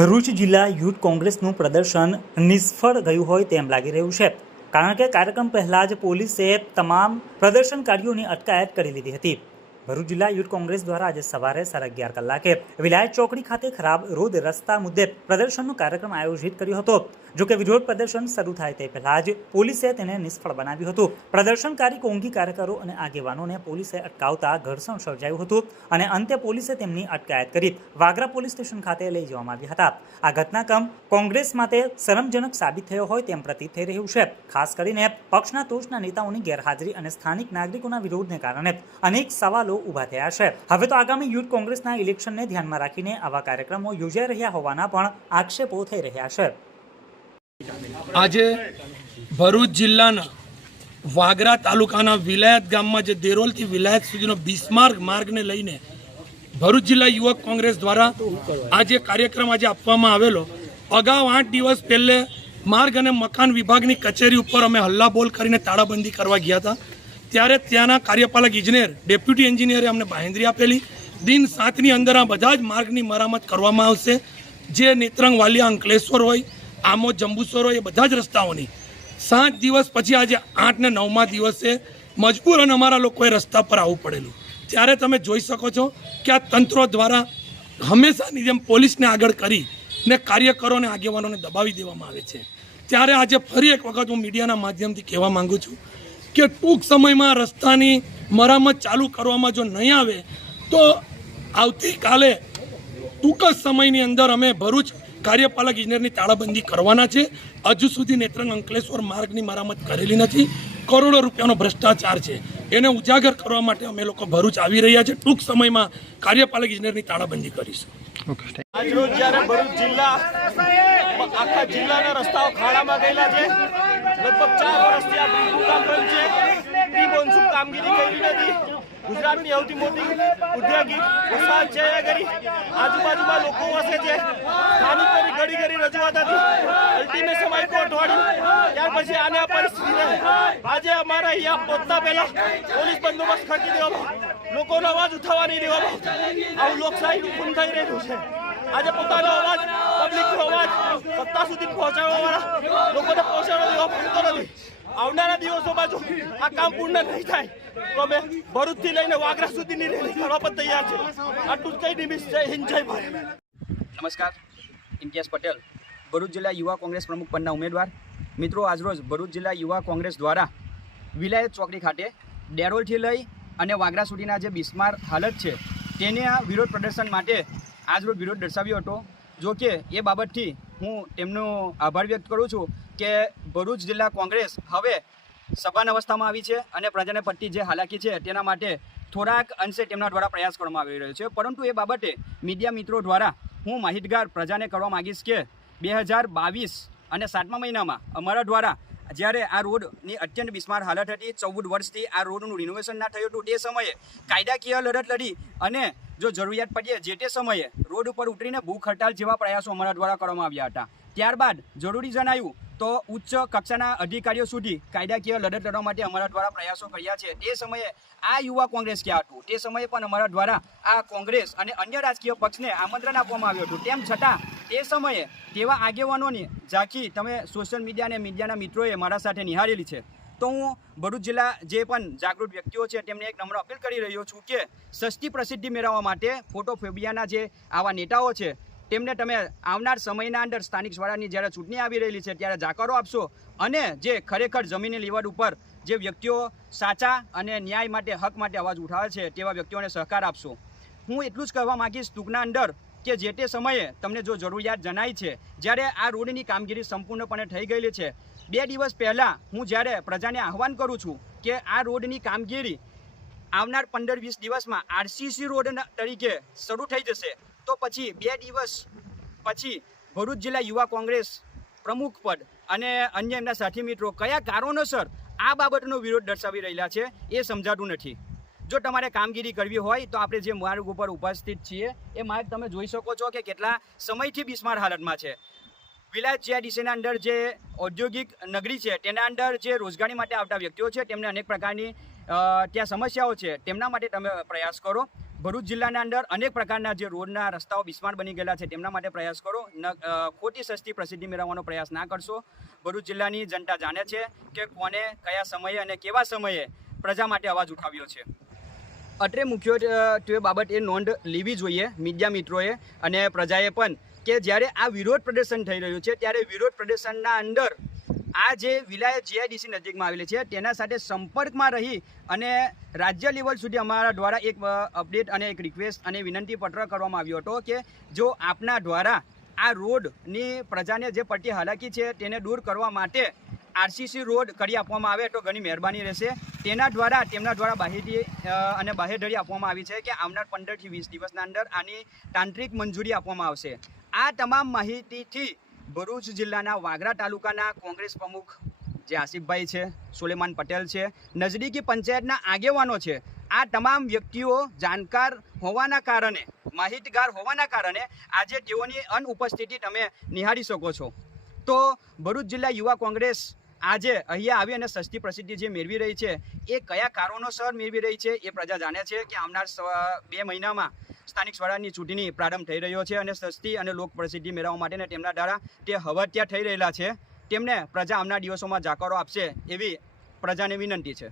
ભરૂચ જિલ્લા યુથ કોંગ્રેસનું પ્રદર્શન નિષ્ફળ ગયું હોય તેમ લાગી રહ્યું છે, કારણ કે કાર્યક્રમ પહેલા જ પોલીસે તમામ પ્રદર્શનકારીઓની અટકાયત કરી લીધી હતી। ભરૂચ જિલ્લા યુથ કોંગ્રેસ દ્વારા આજે સવારે 11:30 કલાકે વિલાયત ચોકડી ખાતે ખરાબ રોડ રસ્તા મુદ્દે પ્રદર્શનનો કાર્યક્રમ આયોજિત કર્યો હતો। જોકે વિરોધ પ્રદર્શન શરૂ થાય તે પહેલા જ પોલીસે તેને નિષ્ફળ બનાવ્યું હતું। પ્રદર્શનકારી કોંગી કાર્યકરો અને આગેવાનોને પોલીસે અટકાવતા ઘર્ષણ સર્જાયું હતું અને અંતે પોલીસે તેમની અટકાયત કરી વાગરા પોલીસ સ્ટેશન ખાતે લઈ જવામાં આવ્યા હતા। આ ઘટનાક્રમ કોંગ્રેસ માટે શરમજનક સાબિત થયો હોય તેમ પ્રતીત થઈ રહ્યું છે। ખાસ કરીને પક્ષના ટોચના નેતાઓની ગેરહાજરી અને સ્થાનિક નાગરિકોના વિરોધને કારણે અનેક સવાલો ઊભા થયા છે। હવે તો આગામી યુથ કોંગ્રેસના ઇલેક્શનને ધ્યાનમાં રાખીને આવા કાર્યક્રમો યોજાઈ રહ્યા હોવાના પણ આક્ષેપો થઈ રહ્યા છે। આજે ભરૂચ જિલ્લાના વાગરા તાલુકાના વિલાયત ગામમાં જે દેરોલથી વિલાયત સુધીનો બિસ્માર્ક માર્ગને લઈને ભરૂચ જિલ્લા યુવક કોંગ્રેસ દ્વારા આજે કાર્યક્રમ આજે આપવામાં આવેલો। અગાઉ 8 દિવસ પહેલે માર્ગ અને મકાન વિભાગની કચેરી ઉપર અમે હલ્લાબોલ કરીને તાળાબંધી કરવા ગયા હતા, ત્યારે ત્યાંના કાર્યપાલક ઇજનેર ડેપ્યુટી એન્જિનિયરે અમને બાંહેધરી આપેલી દિન 7ની અંદર આ બધા જ માર્ગની મરામત કરવામાં આવશે। જે નેત્રંગ વાલિયા અંકલેશ્વર હોય, આમોદ જંબુસર હોય, એ બધા જ રસ્તાઓની 7 દિવસ પછી આજે 8 ને 9મા દિવસે મજબૂરન અમારા લોકોએ રસ્તા પર આવવું પડેલું। ત્યારે તમે જોઈ શકો છો કે આ તંત્રો દ્વારા હંમેશાની જેમ પોલીસને આગળ કરીને કાર્યકરોને આગેવાનોને દબાવી દેવામાં આવે છે। ત્યારે આજે ફરી એક વખત હું મીડિયાના માધ્યમથી કહેવા માંગુ છું કે ટૂંક સમયમાં રસ્તાની મરામત ચાલુ કરવામાં જો નહીં આવે તો આવતીકાલે ટૂંક જ સમયની અંદર અમે ભરૂચ કાર્યપાલક ઇજનેરની તાળાબંધી કરવાના છે। હજુ સુધી નેત્રંગ અંકલેશ્વર માર્ગની મરામત કરેલી નથી। કરોડો રૂપિયાનો ભ્રષ્ટાચાર છે, એને ઉજાગર કરવા માટે અમે લોકો ભરૂચ આવી રહ્યા છે। ટૂંક સમયમાં કાર્યપાલક ઇજનેરની તાળાબંધી કરીશું। આજરોજ જ્યારે ભરૂચ જિલ્લા આખા જિલ્લાના રસ્તાઓ ખાડામાં ગયેલા છે, લગભગ 4 વર્ષથી આ બ્રિજનું કામ રહ્યું છે, પ્રી મોન્સૂન કામગીરી કરી નથી। ગુજરાતની સૌથી મોટી ઔદ્યોગિક વસાહત છે, આજુબાજુમાં લોકો વસે છે, સ્થાનિકોની ઘડી ઘડી રજૂઆત હતી, અલ્ટિમેટમ હાઈકોર્ટ અઠવાડિયું, ત્યાર પછી આને આ પરિસ્થિતિ આજે અમારા અહીંયા પહોંચતા પહેલા પોલીસ બંદોબસ્ત ખર્ચી દેવામાં, લોકોનો અવાજ ઉઠાવવા નહીં દેવામાં, આવું લોકશાહીનું ખૂન થઈ રહ્યું છે। આજે પોતાનો અવાજ, પબ્લિકનો અવાજ સત્તા સુધી પહોંચાડવાવાળા લોકોને પહોંચાડવા દેવા પડતો નથી। આવનારા દિવસોમાં જો આ કામ પૂર્ણ નહીં થાય તો અમે ભરૂચથી લઈને વાગરા સુધીની રેલી કરવા પણ તૈયાર છે। આટલું જ કઈ નિમિષ જય હિન્દ જય ભારત। નમસ્કાર, ઇમ્તિયાઝ પટેલ, ભરૂચ જિલ્લા યુવા કોંગ્રેસ પ્રમુખ પદના ઉમેદવાર। મિત્રો, આજરોજ ભરૂચ જિલ્લા યુવા કોંગ્રેસ દ્વારા વિલાયત ચોકડી ખાતે ડેરોલથી લઈ અને વાગરા સુધીના જે બિસ્માર હાલત છે તેને આ વિરોધ પ્રદર્શન માટે આજરોજ વિરોધ દર્શાવ્યો હતો। જો કે એ બાબતથી હું તેમનો આભાર વ્યક્ત કરું છું કે ભરૂચ જિલ્લા કોંગ્રેસ હવે સભાન અવસ્થામાં આવી છે અને પ્રજાને પડતી જે હાલાકી છે તેના માટે થોડાક અંશે તેમના દ્વારા પ્રયાસ કરવામાં આવી રહ્યો છે। પરંતુ એ બાબતે મીડિયા મિત્રો દ્વારા હું માહિતગાર પ્રજાને કરવા માગીશ કે 2022 અને 7મા મહિનામાં અમારા દ્વારા જ્યારે આ રોડની અત્યંત બિસ્માર હાલત હતી, 14 વર્ષથી આ રોડનું રિનોવેશન ના થયું હતું, તે સમયે કાયદાકીય લડત લડી અને જો જરૂરિયાત પડીએ જે તે સમયે રોડ ઉપર ઉતરીને ભૂખ હડતાલ જેવા પ્રયાસો અમારા દ્વારા કરવામાં આવ્યા હતા। ત્યારબાદ જરૂરી જણાયું તો ઉચ્ચ કક્ષાના અધિકારીઓ સુધી કાયદાકીય લડત લડવા માટે અમારા દ્વારા પ્રયાસો કર્યા છે। તે સમયે આ યુવા કોંગ્રેસ ક્યાં હતું? તે સમયે પણ અમારા દ્વારા આ કોંગ્રેસ અને અન્ય રાજકીય પક્ષને આમંત્રણ આપવામાં આવ્યું હતું। તેમ છતાં તે સમયે તેવા આગેવાનોની ઝાંખી તમે સોશિયલ મીડિયા અને મીડિયાના મિત્રોએ મારા સાથે નિહાળેલી છે। તો હું ભરૂચ જિલ્લા જે પણ જાગૃત વ્યક્તિઓ છે તેમને એક નમ્ર અપીલ કરી રહ્યો છું કે સસ્તી પ્રસિદ્ધિ મેળવવા માટે ફોટોફોબિયાના જે આવા નેતાઓ છે તેમને તમે આવનાર સમયના અંદર સ્થાનિક સ્વરાજની જ્યારે ચૂંટણી આવી રહેલી છે ત્યારે જાકારો આપશો અને જે ખરેખર જમીની લેવલ ઉપર જે વ્યક્તિઓ સાચા અને ન્યાય માટે, હક માટે અવાજ ઉઠાવે છે તેવા વ્યક્તિઓને સહકાર આપશો। હું એટલું જ કહેવા માગીશ ટૂંકના અંદર કે જે તે સમયે તમને જો જરૂરિયાત જણાય છે, જ્યારે આ રોડની કામગીરી સંપૂર્ણપણે થઈ ગયેલી છે, 2 દિવસ પહેલાં હું જ્યારે પ્રજાને આહવાન કરું છું કે આ રોડની કામગીરી આવનાર 15-20 દિવસમાં આરસીસી રોડ તરીકે શરૂ થઈ જશે, તો પછી 2 દિવસ પછી ભરૂચ જિલ્લા યુવા કોંગ્રેસ પ્રમુખ પદ અને અન્ય એમના સાથી મિત્રો કયા કારણોસર આ બાબતનો વિરોધ દર્શાવી રહ્યા છે એ સમજાતું નથી। જો તમારે કામગીરી કરવી હોય તો આપણે જે માર્ગ ઉપર ઉપસ્થિત છીએ એ માર્ગ તમે જોઈ શકો છો કે કેટલા સમયથી બિસ્માર હાલતમાં છે। વિલાયત જીઆઈડીસીના અંદર જે ઔદ્યોગિક નગરી છે તેના અંદર જે રોજગારી માટે આવતા વ્યક્તિઓ છે તેમને અનેક પ્રકારની ત્યાં સમસ્યાઓ છે, તેમના માટે તમે પ્રયાસ કરો। ભરૂચ જિલ્લાના અંદર અનેક પ્રકારના જે રોડના રસ્તાઓ બિસ્માર બની ગયેલા છે તેમના માટે પ્રયાસ કરો. ખોટી સસ્તી પ્રસિદ્ધિ મેળવવાનો પ્રયાસ ના કરશો. ભરૂચ જિલ્લાની જનતા જાણે છે કે કોને કયા સમયે અને કેવા સમયે પ્રજા માટે અવાજ ઉઠાવ્યો છે. અત્રે મુખ્યત્વે બાબત એ નોંધ લેવી જોઈએ મીડિયા મિત્રોએ અને પ્રજાએ પણ કે જ્યારે આ વિરોધ પ્રદર્શન થઈ રહ્યું છે ત્યારે વિરોધ પ્રદર્શનના અંદર આ જે વિલાયત જીઆઈડીસી નજીકમાં આવેલી છે તેના સાથે સંપર્કમાં રહી અને રાજ્ય લેવલ સુધી અમારા દ્વારા એક અપડેટ અને એક રિક્વેસ્ટ અને વિનંતી પત્ર કરવામાં આવ્યો હતો કે જો આપના દ્વારા આ રોડની પ્રજાને જે પડતી હાલાકી છે તેને દૂર કરવા માટે આરસીસી રોડ કરી આપવામાં આવે તો ઘણી મહેરબાની રહેશે. તેમના દ્વારા બાહેધરી અને બાહેધરી આપવામાં આવી છે કે આવનાર 15 થી 20 દિવસના અંદર આની તાંત્રિક મંજૂરી આપવામાં આવશે. આ તમામ માહિતીથી ભરૂચ જિલ્લાના વાગરા તાલુકાના કોંગ્રેસ પ્રમુખ જે આસિફભાઈ છે, સુલેમાન પટેલ છે, નજદીકી પંચાયતના આગેવાનો છે, આ તમામ વ્યક્તિઓ જાણકાર હોવાના કારણે, માહિતગાર હોવાના કારણે આજે તેઓની અનુપસ્થિતિ તમે નિહાળી શકો છો. તો ભરૂચ જિલ્લા યુવા કોંગ્રેસ આજે અહીંયા આવી અને સસ્તી પ્રસિદ્ધિ જે મેળવી રહી છે એ કયા કારણોસર મેળવી રહી છે એ પ્રજા જાણે છે કે આવનાર 2 મહિનામાં સ્થાનિક સ્વરાજની ચૂંટણી પ્રારંભ થઈ રહ્યો છે અને સસ્તી અને લોક પ્રસિદ્ધિ મેળવવા માટે તેમના દ્વારા તે હવત્યા થઈ રહેલા છે. તેમને પ્રજા આવનાર દિવસોમાં જાકારો આપશે એવી પ્રજાને વિનંતી છે.